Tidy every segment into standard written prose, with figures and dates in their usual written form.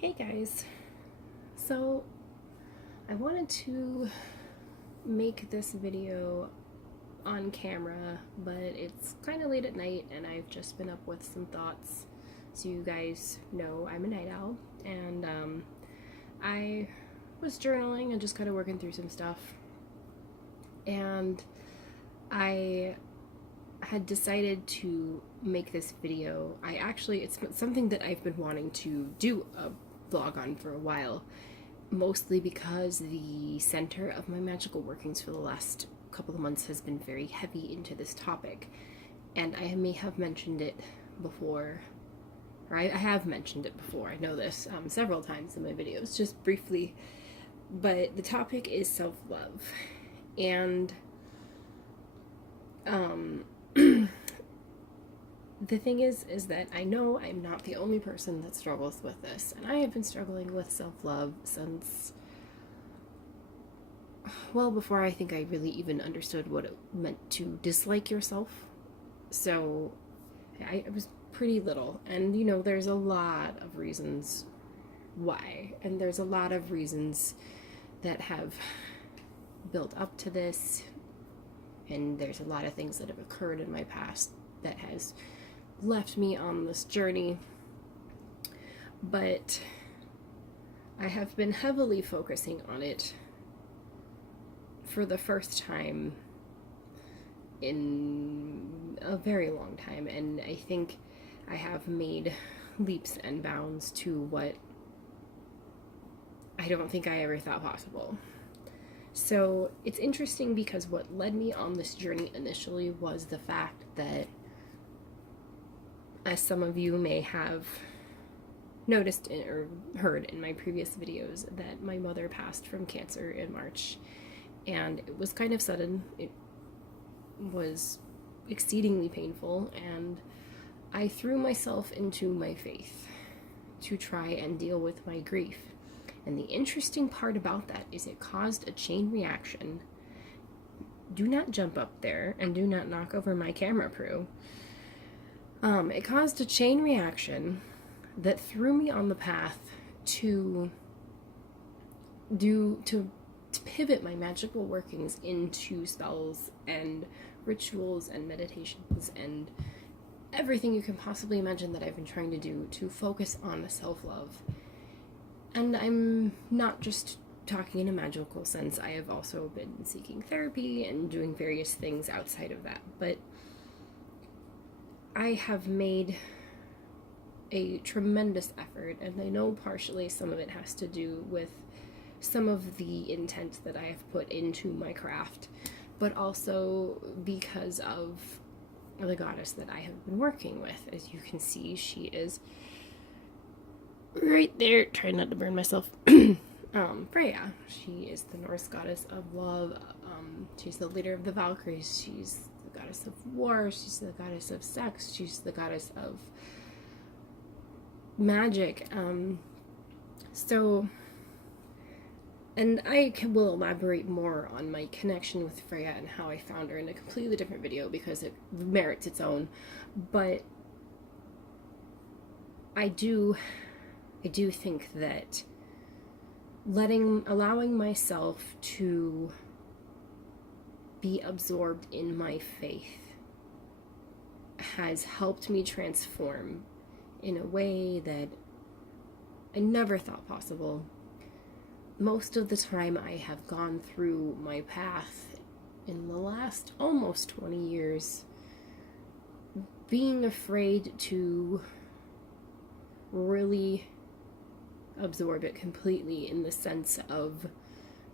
Hey guys, so I wanted to make this video on camera, but it's kind of late at night and I've just been up with some thoughts. So you guys know I'm a night owl, and I was journaling and just kind of working through some stuff, and I had decided to make this video. It's something that I've been wanting to do a vlog on for a while, mostly because the center of my magical workings for the last couple of months has been very heavy into this topic. And I may have mentioned it before, or I have mentioned it before, I know this, several times in my videos, just briefly. But the topic is self-love. And the thing is that I know I'm not the only person that struggles with this, and I have been struggling with self-love since, well, before I think I really even understood what it meant to dislike yourself. So I was pretty little, and there's a lot of reasons why, and there's a lot of reasons that have built up to this, and there's a lot of things that have occurred in my past that has left me on this journey. But I have been heavily focusing on it for the first time in a very long time, and I think I have made leaps and bounds to what I don't think I ever thought possible. So it's interesting because what led me on this journey initially was the fact that, as some of you may have noticed or heard in my previous videos, that my mother passed from cancer in March, and it was kind of sudden. It was exceedingly painful, and I threw myself into my faith to try and deal with my grief. And the interesting part about that is it caused a chain reaction. Do not jump up there and do not knock over my camera, Prue. It caused a chain reaction that threw me on the path to pivot my magical workings into spells and rituals and meditations and everything you can possibly imagine that I've been trying to do to focus on self-love. And I'm not just talking in a magical sense. I have also been seeking therapy and doing various things outside of that. But I have made a tremendous effort, and I know partially some of it has to do with some of the intent that I have put into my craft, but also because of the goddess that I have been working with. As you can see, she is right there, trying not to burn myself. Freya. She is the Norse goddess of love. She's the leader of the Valkyries. She's the goddess of war. She's the goddess of sex. She's the goddess of magic. And I will elaborate more on my connection with Freya and how I found her in a completely different video because it merits its own. But I do think that allowing myself to be absorbed in my faith has helped me transform in a way that I never thought possible. Most of the time I have gone through my path in the last almost 20 years being afraid to really absorb it completely, in the sense of,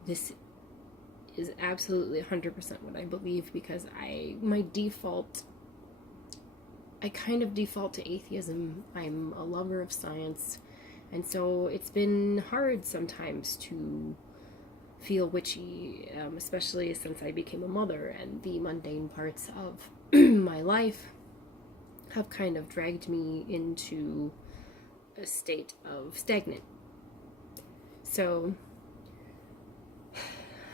this is absolutely 100% what I believe, because I kind of default to atheism. I'm a lover of science, and so it's been hard sometimes to feel witchy, especially since I became a mother, and the mundane parts of my life have kind of dragged me into a state of stagnant. So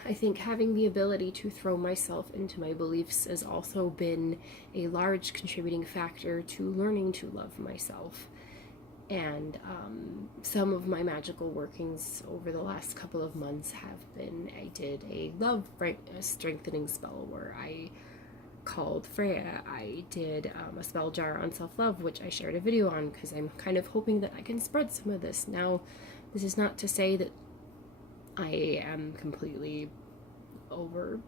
I think having the ability to throw myself into my beliefs has also been a large contributing factor to learning to love myself. And some of my magical workings over the last couple of months have been, I did a love strengthening spell where I called Freya. I did a spell jar on self-love, which I shared a video on because I'm kind of hoping that I can spread some of this. Now, this is not to say that I am completely over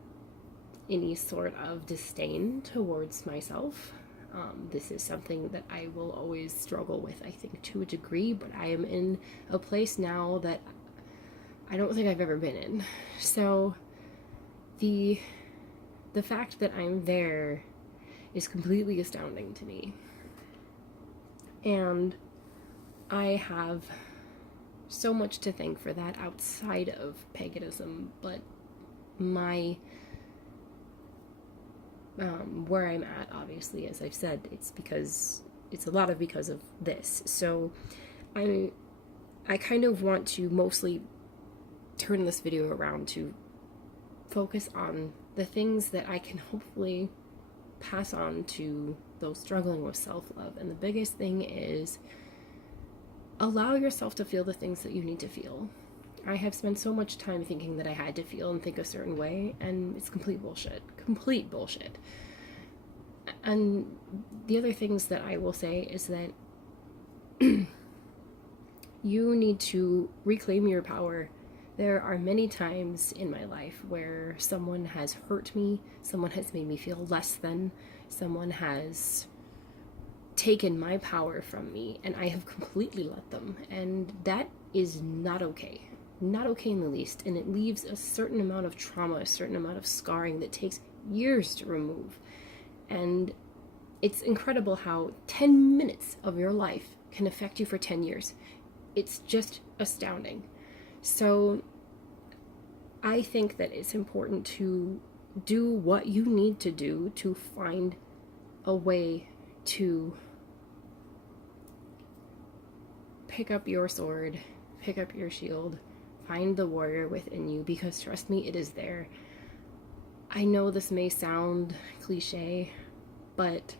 any sort of disdain towards myself. This is something that I will always struggle with, I think, to a degree, but I am in a place now that I don't think I've ever been in. So the fact that I'm there is completely astounding to me. And I have so much to thank for that outside of paganism, but my where I'm at, obviously, as I've said, it's a lot of because of this. So I kind of want to mostly turn this video around to focus on the things that I can hopefully pass on to those struggling with self-love. And the biggest thing is allow yourself to feel the things that you need to feel. I have spent so much time thinking that I had to feel and think a certain way, and it's complete bullshit. Complete bullshit. And the other things that I will say is that you need to reclaim your power. There are many times in my life where someone has hurt me, someone has made me feel less than, someone has taken my power from me, and I have completely let them. And that is not okay. Not okay in the least, and it leaves a certain amount of trauma, a certain amount of scarring that takes years to remove. And it's incredible how 10 minutes of your life can affect you for 10 years. It's just astounding. So I think that it's important to do what you need to do to find a way to pick up your sword, pick up your shield, find the warrior within you, because trust me, it is there. I know this may sound cliche, but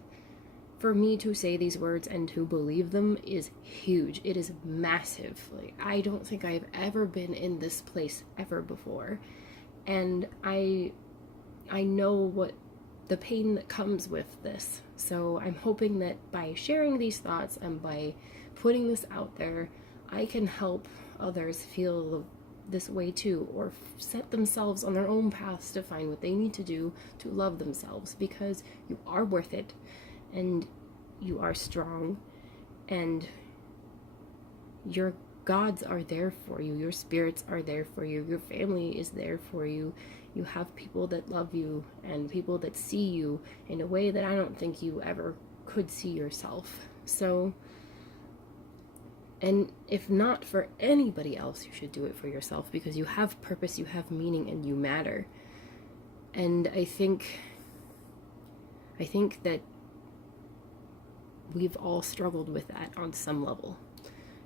for me to say these words and to believe them is huge. It is massive. Like, I don't think I've ever been in this place ever before. And I know what the pain that comes with this. So I'm hoping that by sharing these thoughts and by putting this out there, I can help others feel this way too, or set themselves on their own paths to find what they need to do to love themselves, because you are worth it, and you are strong, and your gods are there for you, your spirits are there for you, your family is there for you, you have people that love you and people that see you in a way that I don't think you ever could see yourself. So, and if not for anybody else, you should do it for yourself, because you have purpose, you have meaning, and you matter. And I think that we've all struggled with that on some level.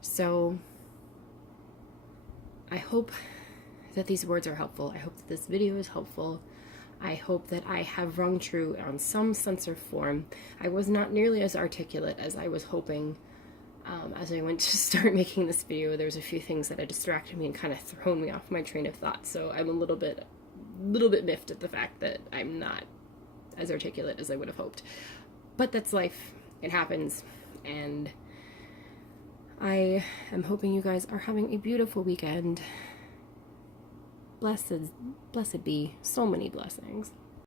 So I hope that these words are helpful. I hope that this video is helpful. I hope that I have rung true on some sense or form. I was not nearly as articulate as I was hoping. As I went to start making this video, there's a few things that had distracted me and kind of thrown me off my train of thought. So I'm a little bit miffed at the fact that I'm not as articulate as I would have hoped. But that's life. It happens. And I am hoping you guys are having a beautiful weekend. Blessed be. So many blessings.